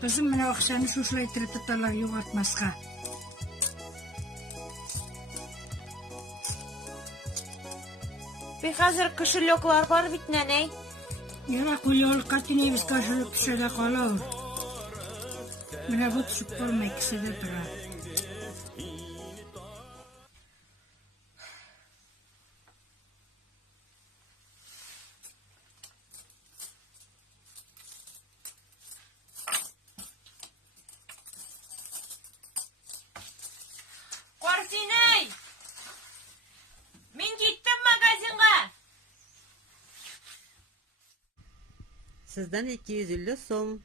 Кызым, мына акчаны шушулай тоталар югалтмаска. Хәзер кошельоклар бар бит, нәнәй. Яра кулёлка тинебез кошелек төшәдә калау. Менә бу төшүп калмый кисәдә тора. Картинәй! Мин киттем магазинга. Sizden 250 сум.